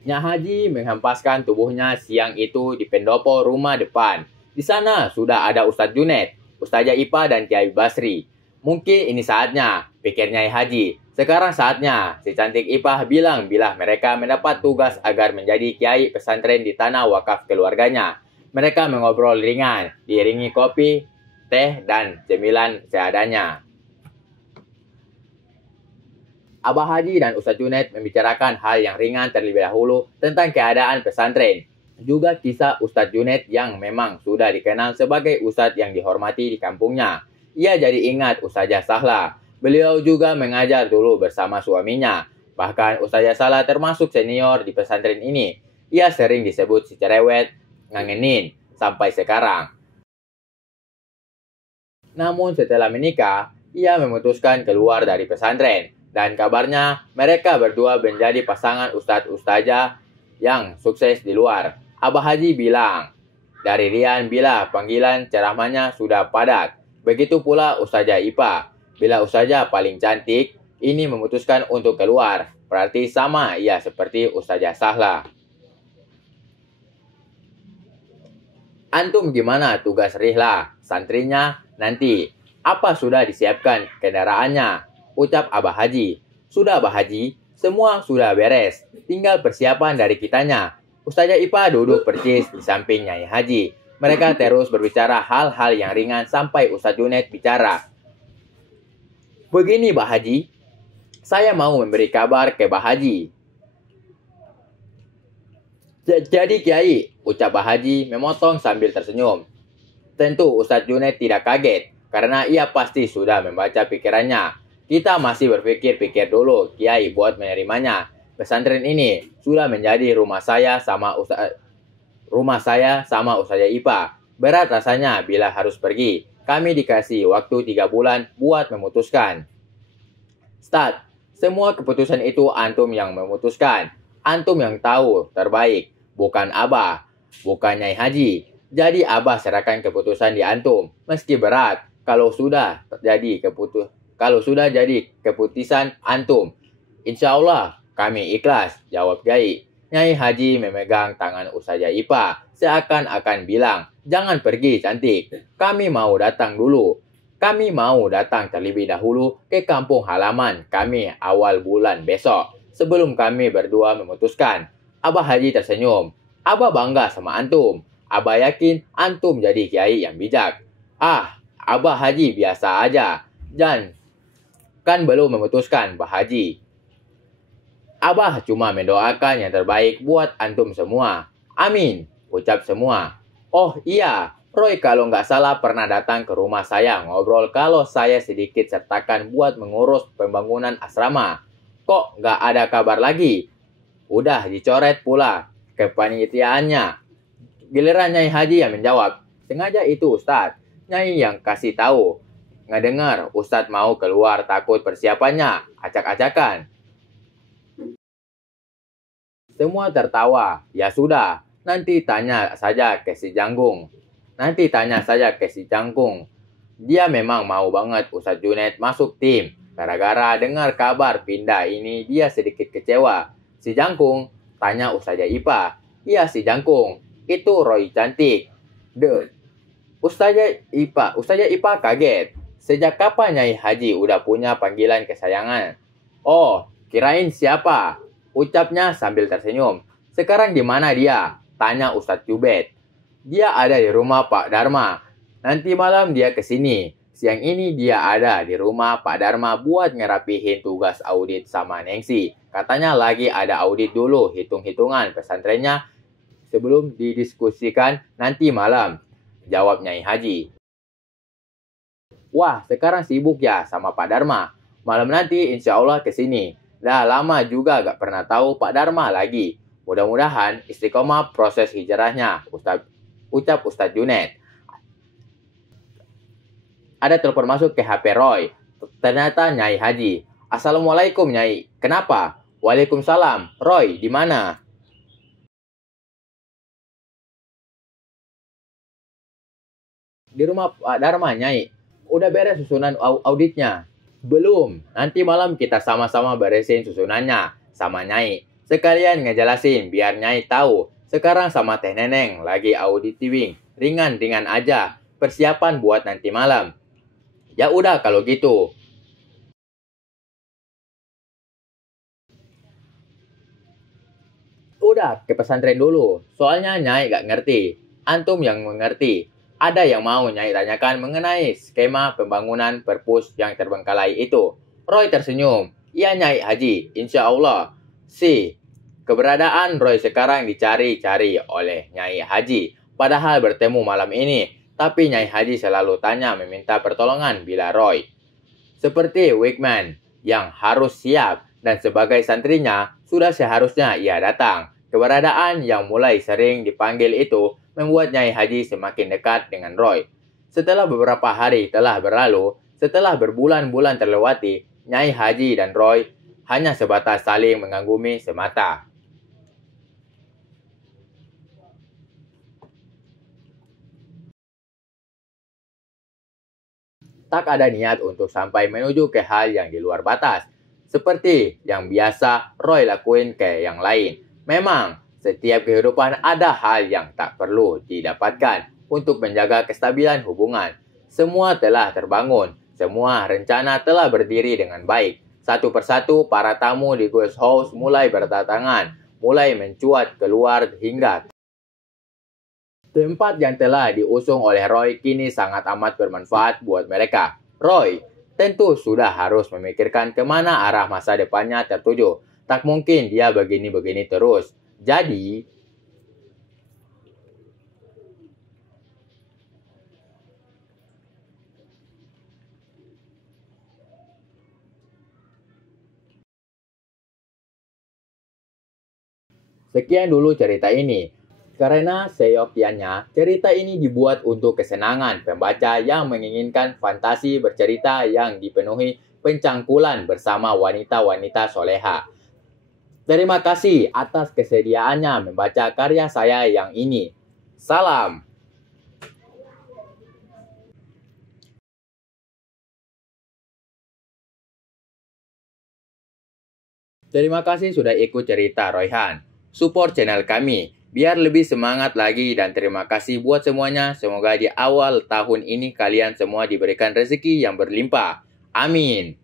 Nyak Haji menghempaskan tubuhnya siang itu di pendopo rumah depan. Di sana sudah ada Ustadz Junaid, Ustazah Ipa, dan Kiai Basri. Mungkin ini saatnya, pikir Nyai Haji. Sekarang saatnya, si cantik Ipah bilang bila mereka mendapat tugas agar menjadi kiai pesantren di tanah wakaf keluarganya. Mereka mengobrol ringan, diiringi kopi, teh, dan cemilan seadanya. Abah Haji dan Ustadz Junaid membicarakan hal yang ringan terlebih dahulu tentang keadaan pesantren. Juga kisah Ustadz Junaid yang memang sudah dikenal sebagai ustadz yang dihormati di kampungnya. Ia jadi ingat Ustazah Sahla. Beliau juga mengajar dulu bersama suaminya. Bahkan Ustazah Sahla termasuk senior di pesantren ini. Ia sering disebut si cerewet, ngangenin, sampai sekarang. Namun setelah menikah, ia memutuskan keluar dari pesantren. Dan kabarnya mereka berdua menjadi pasangan ustadz-ustazah yang sukses di luar. Abah Haji bilang, dari Rian bila panggilan ceramahnya sudah padat. Begitu pula Ustazah Ipa. Bila ustazah paling cantik, ini memutuskan untuk keluar. Berarti sama ia seperti Ustazah Sahla. Antum gimana tugas Rihla? Santrinya nanti. Apa sudah disiapkan kendaraannya? Ucap Abah Haji. Sudah Abah Haji, semua sudah beres. Tinggal persiapan dari kitanya. Ustazah Ipa duduk percis di samping Nyai Haji. Mereka terus berbicara hal-hal yang ringan sampai Ustadz Junaid bicara. Begini Bah Haji, saya mau memberi kabar ke Bah Haji. Jadi Kiai, ucap Bah Haji memotong sambil tersenyum. Tentu Ustadz Junaid tidak kaget, karena ia pasti sudah membaca pikirannya. Kita masih berpikir-pikir dulu, Kiai, buat menerimanya. Pesantren ini sudah menjadi rumah saya sama Ustazah Ipa. Berat rasanya bila harus pergi. Kami dikasih waktu 3 bulan buat memutuskan. Ustaz, semua keputusan itu antum yang memutuskan. Antum yang tahu terbaik. Bukan Abah, bukan Nyai Haji. Jadi Abah serahkan keputusan di antum. Meski berat, kalau sudah jadi keputusan antum. Insya Allah kami ikhlas, jawab Kiai. Nyai Haji memegang tangan Ustazah Ipa, seakan-akan bilang, jangan pergi cantik, kami mau datang dulu. Kami mau datang terlebih dahulu ke kampung halaman kami awal bulan besok, sebelum kami berdua memutuskan. Abah Haji tersenyum. Abah bangga sama antum. Abah yakin antum jadi kiai yang bijak. Abah Haji biasa aja. Dan kan belum memutuskan, Bah Haji. Abah cuma mendoakan yang terbaik buat antum semua. Amin, ucap semua. Oh iya, Roy kalau nggak salah pernah datang ke rumah saya ngobrol kalau saya sedikit sertakan buat mengurus pembangunan asrama. Kok nggak ada kabar lagi? Udah dicoret pula kepanitiaannya. Giliran Nyai Haji yang menjawab. Sengaja itu Ustadz. Nyai yang kasih tahu. Ngedengar Ustadz mau keluar takut persiapannya acak-acakan. Semua tertawa. Ya sudah, nanti tanya saja ke si Janggung. Dia memang mau banget Ustadz Junaid masuk tim. Gara-gara dengar kabar pindah ini dia sedikit kecewa. Si Jangkung, tanya Ustazah Ipa. Iya si Jangkung, itu Roy cantik. Ustazah Ipa kaget. Sejak kapan Nyai Haji udah punya panggilan kesayangan? Oh, kirain siapa? Ucapnya sambil tersenyum. Sekarang di mana dia? Tanya Ustadz Junaid. Dia ada di rumah Pak Dharma. Nanti malam dia kesini. Siang ini dia ada di rumah Pak Dharma buat ngerapihin tugas audit sama Nengsi. Katanya lagi ada audit dulu hitung-hitungan pesantrennya sebelum didiskusikan nanti malam. Jawab Nyai Haji. Wah, sekarang sibuk ya sama Pak Dharma. Malam nanti insya Allah kesini. Dah lama juga gak pernah tahu Pak Dharma lagi. Mudah-mudahan istiqomah proses hijrahnya, ucap Ustadz Junaid. Ada telepon masuk ke HP Roy. Ternyata Nyai Haji. Assalamualaikum Nyai. Kenapa? Waalaikumsalam. Roy, di mana? Di rumah Pak Dharma, Nyai. Udah beres susunan auditnya? Belum. Nanti malam kita sama-sama beresin susunannya sama Nyai. Sekalian ngejelasin biar Nyai tahu. Sekarang sama Teh Neneng lagi auditing. Ringan-ringan aja. Persiapan buat nanti malam. Ya udah kalau gitu. Udah ke pesantren dulu. Soalnya Nyai gak ngerti. Antum yang mengerti. Ada yang mau Nyai tanyakan mengenai skema pembangunan perpus yang terbengkalai itu. Roy tersenyum. Iya Nyai Haji, insya Allah. Keberadaan Roy sekarang dicari-cari oleh Nyai Haji. Padahal bertemu malam ini. Tapi Nyai Haji selalu tanya meminta pertolongan bila Roy. Seperti Wickman yang harus siap dan sebagai santrinya sudah seharusnya ia datang. Keberadaan yang mulai sering dipanggil itu membuat Nyai Haji semakin dekat dengan Roy. Setelah beberapa hari telah berlalu, setelah berbulan-bulan terlewati, Nyai Haji dan Roy hanya sebatas saling mengagumi semata. Tak ada niat untuk sampai menuju ke hal yang di luar batas. Seperti yang biasa Roy lakuin ke yang lain. Memang, setiap kehidupan ada hal yang tak perlu didapatkan untuk menjaga kestabilan hubungan. Semua telah terbangun, semua rencana telah berdiri dengan baik. Satu persatu para tamu di guest house mulai berdatangan, mulai mencuat keluar hingga tempat yang telah diusung oleh Roy kini sangat amat bermanfaat buat mereka. Roy tentu sudah harus memikirkan kemana arah masa depannya tertuju. Tak mungkin dia begini-begini terus. Jadi, sekian dulu cerita ini. Karena seyogyanya, cerita ini dibuat untuk kesenangan pembaca yang menginginkan fantasi bercerita yang dipenuhi pencangkulan bersama wanita-wanita soleha. Terima kasih atas kesediaannya membaca karya saya yang ini. Salam. Terima kasih sudah ikut cerita Royhan. Support channel kami biar lebih semangat lagi dan terima kasih buat semuanya. Semoga di awal tahun ini kalian semua diberikan rezeki yang berlimpah. Amin.